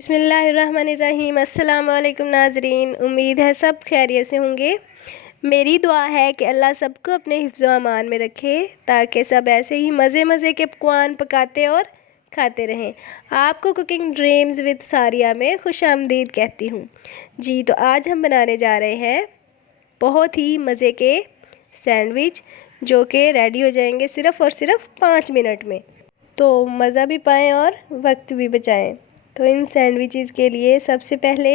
बिस्मिल्लाहिर्रहमानिर्रहीम। अस्सलाम वालेकुम नाजरीन, उम्मीद है सब खैरियत से होंगे। मेरी दुआ है कि अल्लाह सबको अपने हिफ्ज़ व अमान में रखे ताकि सब ऐसे ही मज़े मज़े के पकवान पकाते और खाते रहें। आपको कुकिंग ड्रीम्स विद सारिया में खुशामदीद कहती हूँ। जी तो आज हम बनाने जा रहे हैं बहुत ही मज़े के सैंडविच जो कि रेडी हो जाएंगे सिर्फ़ और सिर्फ 5 मिनट में। तो मज़ा भी पाएँ और वक्त भी बचाएं। तो इन सैंडविचेस के लिए सबसे पहले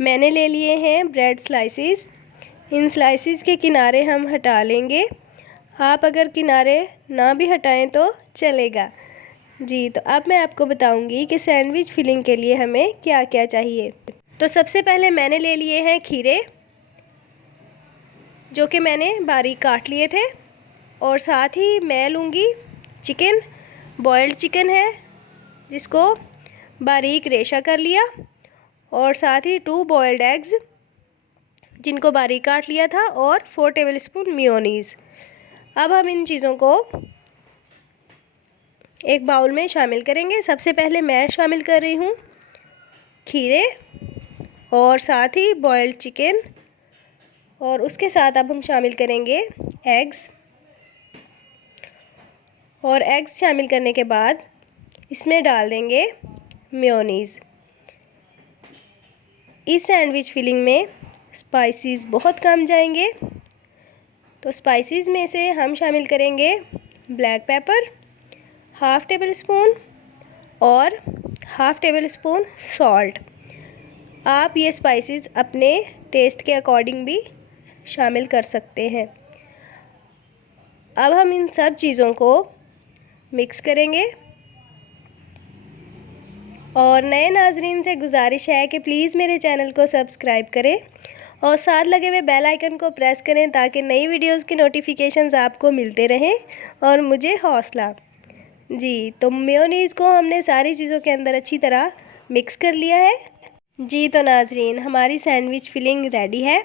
मैंने ले लिए हैं ब्रेड स्लाइसेस। इन स्लाइसेस के किनारे हम हटा लेंगे। आप अगर किनारे ना भी हटाएं तो चलेगा। जी तो अब मैं आपको बताऊंगी कि सैंडविच फिलिंग के लिए हमें क्या क्या चाहिए। तो सबसे पहले मैंने ले लिए हैं खीरे जो कि मैंने बारीक काट लिए थे, और साथ ही मैं लूँगी चिकन। बॉयल्ड चिकन है जिसको बारीक रेशा कर लिया, और साथ ही 2 बॉयल्ड एग्स जिनको बारीक काट लिया था, और 4 टेबलस्पून मेयोनीज़। अब हम इन चीज़ों को एक बाउल में शामिल करेंगे। सबसे पहले मैं शामिल कर रही हूँ खीरे और साथ ही बॉयल्ड चिकन, और उसके साथ अब हम शामिल करेंगे एग्स। और एग्स शामिल करने के बाद इसमें डाल देंगे मेयोनीज़। इस सैंडविच फिलिंग में स्पाइसेस बहुत कम जाएंगे, तो स्पाइसेस में से हम शामिल करेंगे ब्लैक पेपर 1/2 टेबल स्पून और 1/2 टेबल स्पून सॉल्ट। आप ये स्पाइसेस अपने टेस्ट के अकॉर्डिंग भी शामिल कर सकते हैं। अब हम इन सब चीज़ों को मिक्स करेंगे, और नए नाजरीन से गुजारिश है कि प्लीज़ मेरे चैनल को सब्सक्राइब करें और साथ लगे हुए बेल आइकन को प्रेस करें ताकि नई वीडियोस की नोटिफिकेशंस आपको मिलते रहें और मुझे हौसला। जी तो मेयोनीज़ को हमने सारी चीज़ों के अंदर अच्छी तरह मिक्स कर लिया है। जी तो नाजरीन, हमारी सैंडविच फिलिंग रेडी है।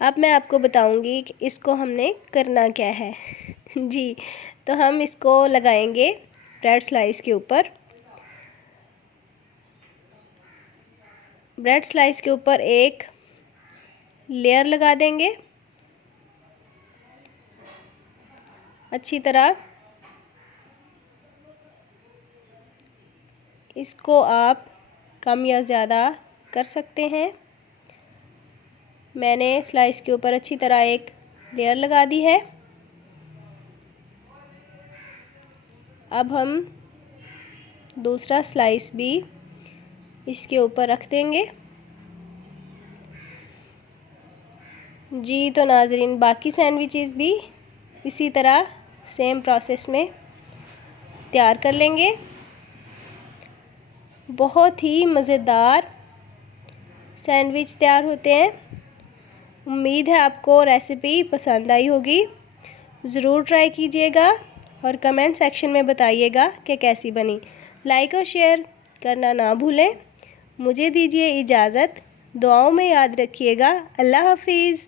अब मैं आपको बताऊंगी कि इसको हमने करना क्या है। जी तो हम इसको लगाएंगे ब्रेड स्लाइस के ऊपर। ब्रेड स्लाइस के ऊपर एक लेयर लगा देंगे अच्छी तरह। इसको आप कम या ज़्यादा कर सकते हैं। मैंने स्लाइस के ऊपर अच्छी तरह एक लेयर लगा दी है। अब हम दूसरा स्लाइस भी इसके ऊपर रख देंगे। जी तो नाजरीन, बाकी सैंडविचेस भी इसी तरह सेम प्रोसेस में तैयार कर लेंगे। बहुत ही मज़ेदार सैंडविच तैयार होते हैं। उम्मीद है आपको रेसिपी पसंद आई होगी। ज़रूर ट्राई कीजिएगा और कमेंट सेक्शन में बताइएगा कि कैसी बनी। लाइक और शेयर करना ना भूलें। मुझे दीजिए इजाज़त। दुआओं में याद रखिएगा। अल्लाह हाफिज़।